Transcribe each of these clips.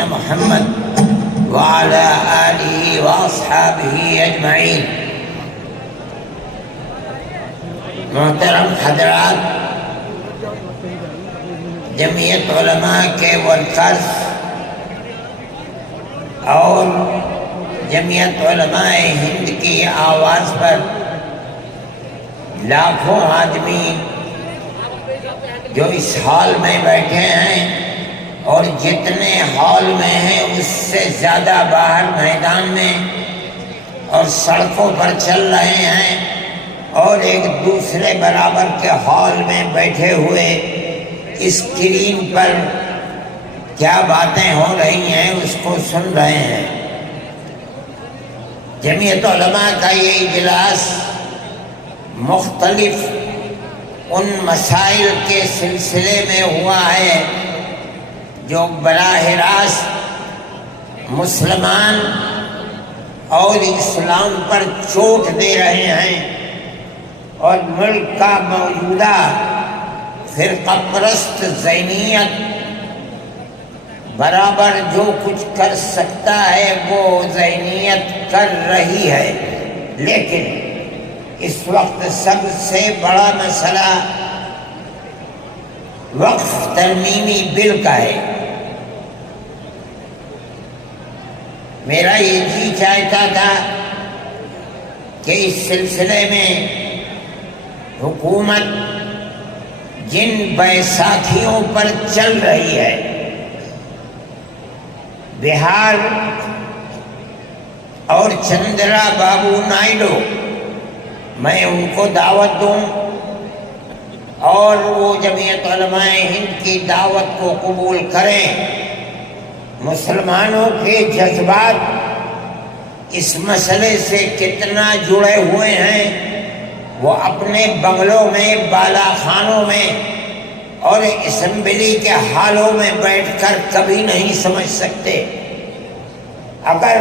نبينا محمد وعلى آله وأصحابه أجمعين. محترم حضرات، جمعیت علماء کے ورکرز اور جمعیت علماء ہند کی آواز پر لاکھوں آدمی جو اس ہال میں بیٹھے ہیں اور جتنے ہال میں ہیں اس سے زیادہ باہر میدان میں اور سڑکوں پر چل رہے ہیں اور ایک دوسرے برابر کے ہال میں بیٹھے ہوئے اسکرین پر کیا باتیں ہو رہی ہیں اس کو سن رہے ہیں. جمعیت علماء کا یہ اجلاس مختلف ان مسائل کے سلسلے میں ہوا ہے جو براہ راست مسلمان اور اسلام پر چوٹ دے رہے ہیں اور ملک کا موجودہ فرقہ پرست ذہنیت برابر جو کچھ کر سکتا ہے وہ ذہنیت کر رہی ہے. لیکن اس وقت سب سے بڑا مسئلہ وقف ترمیمی بل کا ہے. میرا یہ جی چاہتا تھا کہ اس سلسلے میں حکومت جن بیساکھیوں پر چل رہی ہے، بہار اور چندرا بابو نائیڈو، میں ان کو دعوت دوں اور وہ جمعیت علماء ہند کی دعوت کو قبول کریں. مسلمانوں کے جذبات اس مسئلے سے کتنا جڑے ہوئے ہیں وہ اپنے بنگلوں میں، بالا خانوں میں اور اسمبلی کے ہالوں میں بیٹھ کر کبھی نہیں سمجھ سکتے. اگر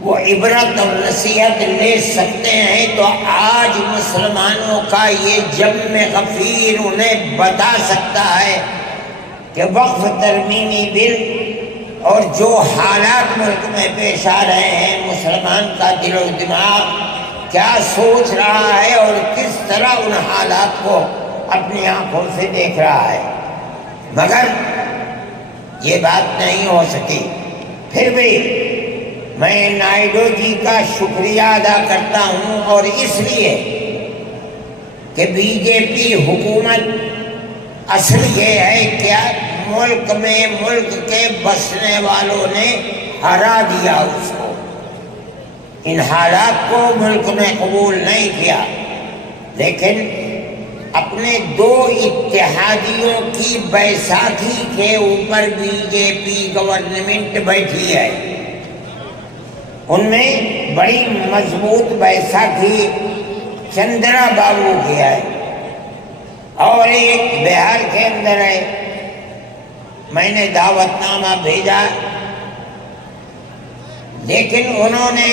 وہ عبرت اور نصیحت لے سکتے ہیں تو آج مسلمانوں کا یہ جم غفیر انہیں بتا سکتا ہے کہ وقف ترمیمی بل اور جو حالات ملک میں پیش آ رہے ہیں، مسلمان کا دل و دماغ کیا سوچ رہا ہے اور کس طرح ان حالات کو اپنی آنکھوں سے دیکھ رہا ہے. مگر یہ بات نہیں ہو سکی. پھر بھی میں نائیڈو جی کا شکریہ ادا کرتا ہوں، اور اس لیے کہ بی جے پی حکومت اصل یہ ہے کہ ملک میں ملک کے بسنے والوں نے ہرا دیا اس کو. ان حالات کو ملک نے قبول نہیں کیا، لیکن اپنے دو اتحادیوں کی بیساکھی کے اوپر بی جے پی گورنمنٹ بیٹھی ہے. ان میں بڑی مضبوط بیساکھی چندرا بابو کی ہے اور ایک بہار کے اندر ہے. میں نے دعوت نامہ بھیجا، لیکن انہوں نے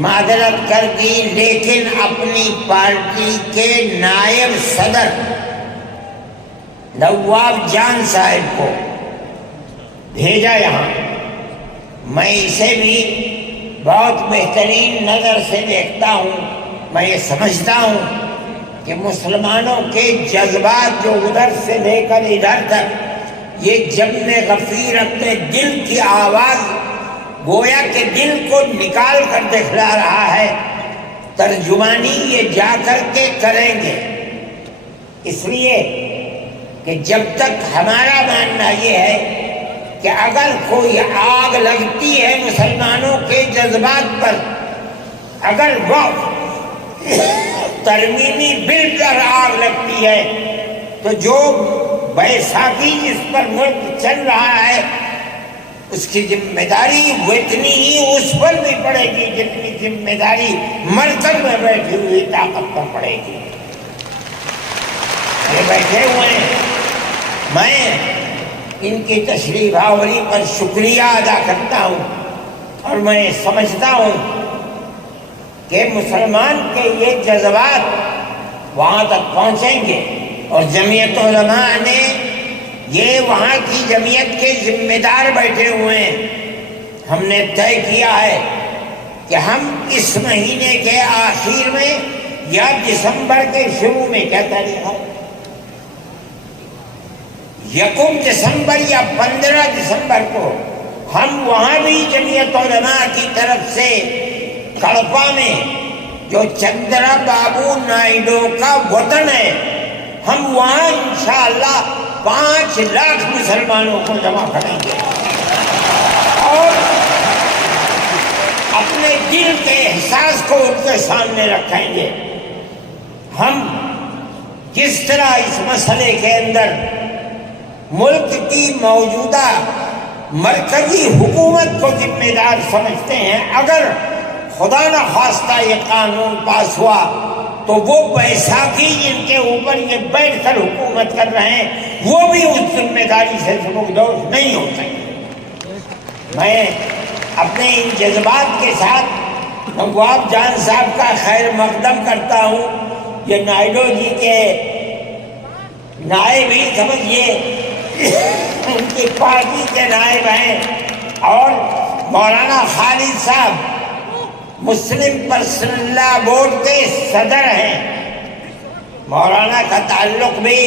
معذرت کر دی، لیکن اپنی پارٹی کے نائب صدر نواب جان صاحب کو بھیجا یہاں. میں اسے بھی بہت بہترین نظر سے دیکھتا ہوں. میں یہ سمجھتا ہوں کہ مسلمانوں کے جذبات جو ادھر سے لے کر ادھر تک، یہ جم غفیر اپنے دل کی آواز گویا کہ دل کو نکال کر دکھلا رہا ہے. ترجمانی یہ جا کر کے کریں گے، اس لیے کہ جب تک ہمارا ماننا یہ ہے کہ اگر کوئی آگ لگتی ہے مسلمانوں کے جذبات پر، اگر وہ ترمیمی بل پر آگ لگتی ہے، تو جو بیساکھی جس پر ملک چل رہا ہے اس کی ذمہ داری وہ اتنی ہی اس پر بھی پڑے گی جتنی ذمہ داری مرکز میں بیٹھی ہوئی طاقت پر پڑے گی. یہ بیٹھے ہوئے ہیں، میں ان کی تشریف آوری پر شکریہ ادا کرتا ہوں، اور میں سمجھتا ہوں کہ مسلمان کے یہ جذبات وہاں تک پہنچیں گے. اور جمعیت علماء نے یہ وہاں کی جمعیت کے ذمہ دار بیٹھے ہوئے ہیں. ہم نے طے کیا ہے کہ ہم اس مہینے کے آخر میں یا دسمبر کے شروع میں، کیا تاریخ ہے، 1 دسمبر یا 15 دسمبر کو ہم وہاں بھی جمعیت علماء کی طرف سے کڑپا میں جو چندرا بابو نائیڈو کا وطن ہے، ہم وہاں انشاءاللہ 5 لاکھ مسلمانوں کو جمع کریں گے اور اپنے دل کے احساس کو ان کے سامنے رکھیں گے. ہم کس طرح اس مسئلے کے اندر ملک کی موجودہ مرکزی حکومت کو ذمہ دار سمجھتے ہیں. اگر خدا نہ خواستہ یہ قانون پاس ہوا تو وہ بیساکھی جن کے اوپر یہ بیٹھ کر حکومت کر رہے ہیں وہ بھی اس ذمہ داری سے سبکدوش نہیں ہو سکتے. میں اپنے ان جذبات کے ساتھ نواب جان صاحب کا خیر مقدم کرتا ہوں. یہ نائیڈو جی کے نائب ہی سمجھیے، ان کی پارٹی کے نائب ہیں، اور مولانا خالد صاحب مسلم پرسنل لا بورڈ کے صدر ہیں. مولانا کا تعلق بھی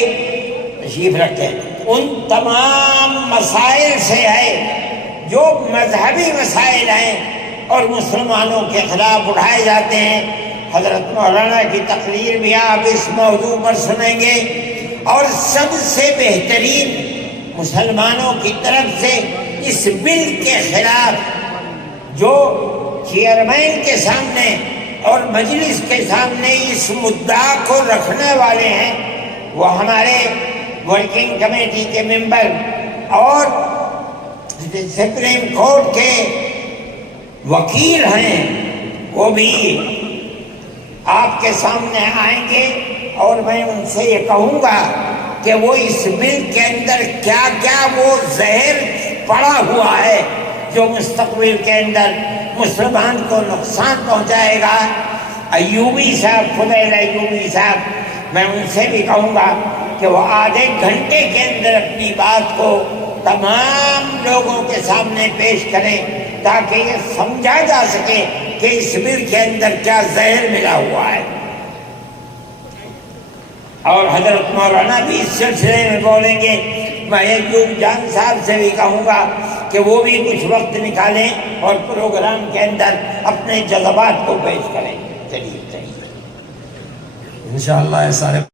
تشریف رکھتے ہیں. ان تمام مسائل سے ہے جو مذہبی مسائل ہیں اور مسلمانوں کے خلاف اٹھائے جاتے ہیں. حضرت مولانا کی تقریر بھی آپ اس موضوع پر سنیں گے، اور سب سے بہترین مسلمانوں کی طرف سے اس بل کے خلاف جو چیئرمین کے سامنے اور مجلس کے سامنے اس مدعا کو رکھنے والے ہیں وہ ہمارے ورکنگ کمیٹی کے ممبر اور سپریم کورٹ کے وکیل ہیں، وہ بھی آپ کے سامنے آئیں گے. اور میں ان سے یہ کہوں گا کہ وہ اس بل کے اندر کیا کیا وہ زہر پڑا ہوا ہے جو مستقبل کے اندر مسلمان کو نقصان پہنچائے گا. ایوبی صاحب، فضیل ایوبی صاحب، میں ان سے بھی کہوں گا کہ وہ آدھے گھنٹے کے اندر اپنی بات کو تمام لوگوں کے سامنے پیش کریں تاکہ یہ سمجھا جا سکے کہ اس بل کے اندر کیا زہر ملا ہوا ہے. اور حضرت مولانا بھی اس سلسلے میں بولیں گے. میں ایوب جان صاحب سے بھی کہوں گا کہ وہ بھی کچھ وقت نکالیں اور پروگرام کے اندر اپنے جذبات کو پیش کریں. چلیے انشاءاللہ یہ سارے